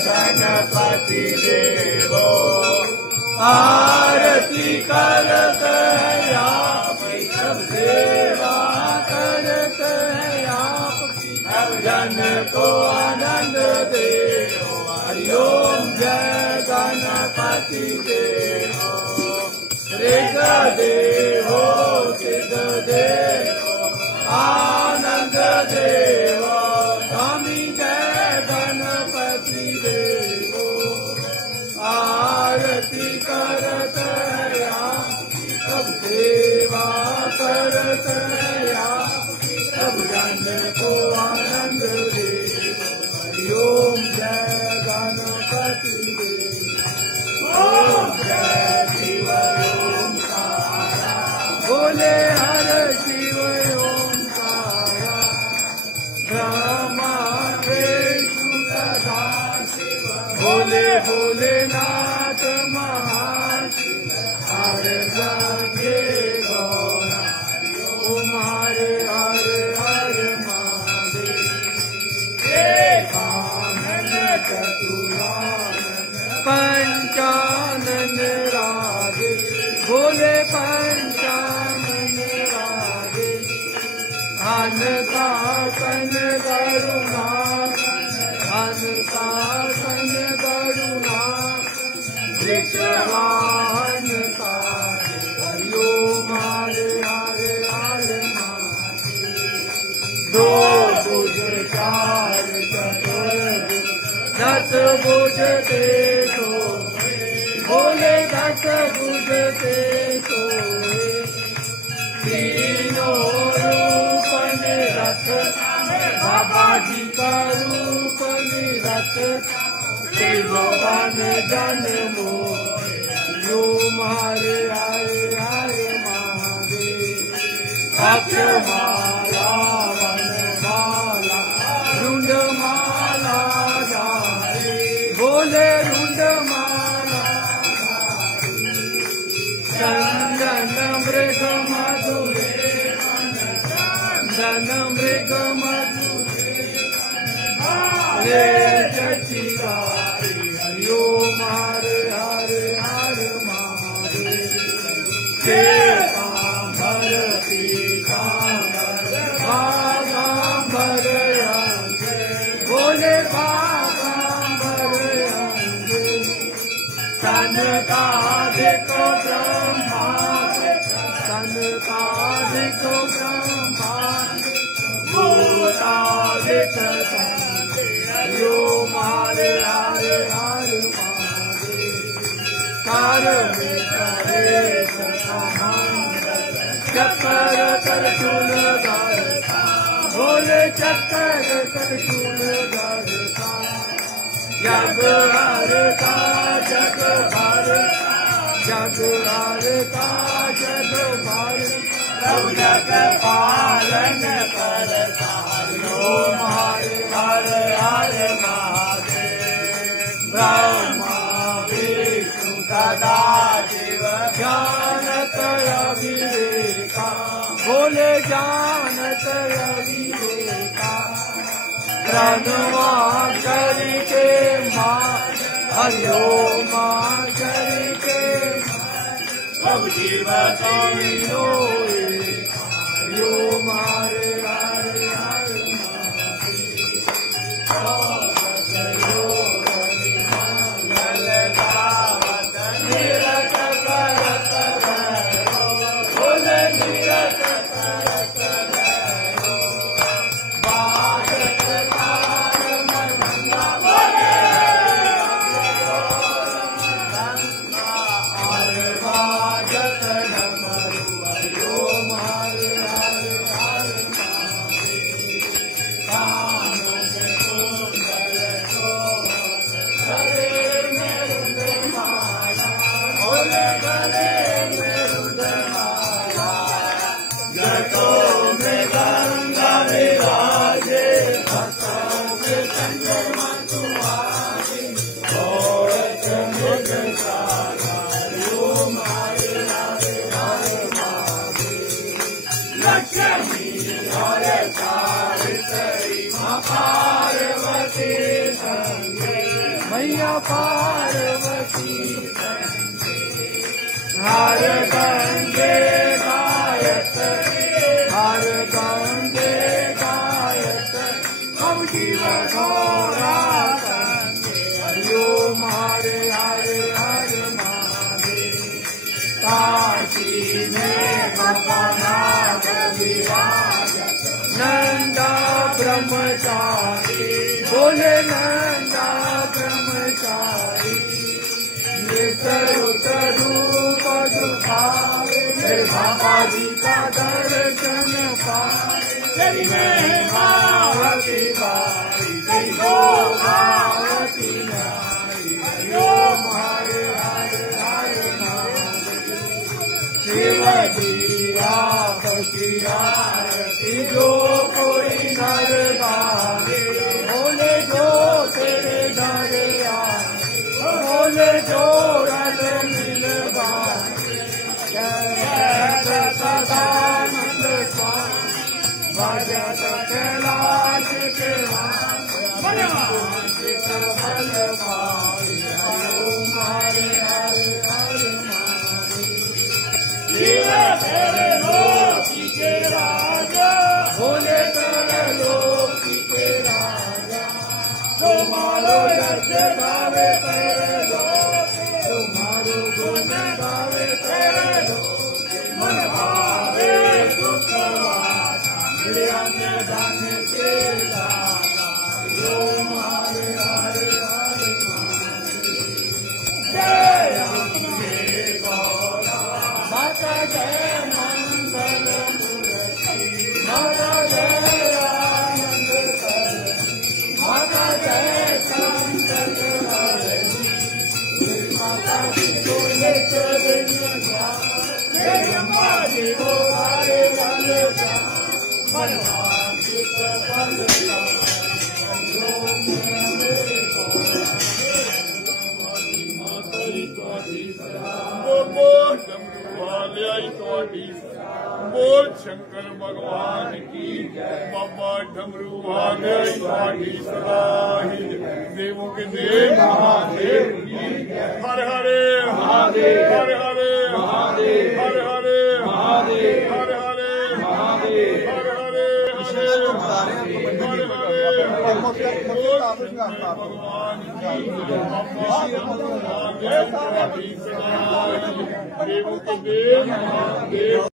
गणपति देवो आरती करत है आपकी सब सेवा करत है आपकी सब जन को आनंद देवो हरिओम जय गणपति देवो ऋग देवो सिद्ध देवो आनंद देवो स्वामी जय गणपति देवो आरती करत है सब सेवा करत है सब जन को आनंद देवो हरिओम जय गणपति देवो ओम जय शिव ओंकारा बोले हर शिव ओंकारा ब्रह्मा विष्णु सदा शिव बोले भोलेनाथ महाशिव हर गंगे गौरा ओम हरे हरे हरे महादेव एकानन चतुरानन पंचानन राधे बोले पंचानन राधे धन का सन करुणा धन का सन करुणा वृक्षवाहन का हरिओम हरे हरे हरे दो भुज चार चतुर्भुज दस भुज देखो बोले दस भुज देखो तीनों रूप निरत बाबा जी का रूप निरत त्रिभुवन जन मोह हरे हरे हरे महादेव अक्षमाला वनमाला रुंडमाला जाए बोले रुंडमाला चंदन मृग मधुरे चंदन मृग मधुरे हरे चचिरारी हरिओम हरे हरे हरे महादेव श्वेतांबर पीतांबर बागांबर अंगे बोले बागांबर अंगे सनकादिक ब्रह्मा सनकादिक ब्रह्मा भूतादिक हरिओम हरे हरे हरे महादेव कर में करे चक्कर कर चूल गारता बोले चक्कर कर चूल गारता जग हरता जग भारता जग हरता जग भारता सब जग पालन करता हरिओम हरे हरे हरे महादेव ब्रह्मा विष्णु सदा शिव जानत अविवेका बोले जानत अविवेका प्रणवा करके माँ हरिओम करके सब जीव स्वामी रोए हरिओम हरे हरे हरे पार्वती संगे मैया पार्वती हर गंगे गायत्री हर गंगे गायत्री हम जीव घोरा हरिओ हरे हरे हर महादेव काशी में भगवान विराज नंदा ब्रह्मचारी बोले नंदा ब्रह्मचारी रूप दुखावे बाबा जी का दर्शन पाए भावती बाई जय हो भावती नारी ओम हरे हरे हरे शिव जी आपकी आरती जो कोई नर गावे बोले जो तेरे घर आए बोले जो रल मिल सदानंद स्वामी भजत कैलाश के फल पाई ओम हरे हरे हरे तेरे लोकी के राजा बोले तेरे लोकी के राजा तुम्हारो यश गावे तेरे लोग तुम्हारो गुण गावे तेरे लोग मन भावे सुख वाता अन्य धन के दाता ओम हरे हरे हरे जय अम्बे गौरा माता जय मंगल मूर्ति माता जय आनंद करनी माता जय संकट हरनी माता जी बोले चरण जय अम्बा जी को हरे फल मनवांछित फल बोल शंकर भगवान की बाबा डमरू वाले सदाही देवों के देव महादेव की हर हरे महादेव हर हरे महादेव हर हरे महादेव हर हरे महादेव हर हरे भगवान की देवों के देव महादेव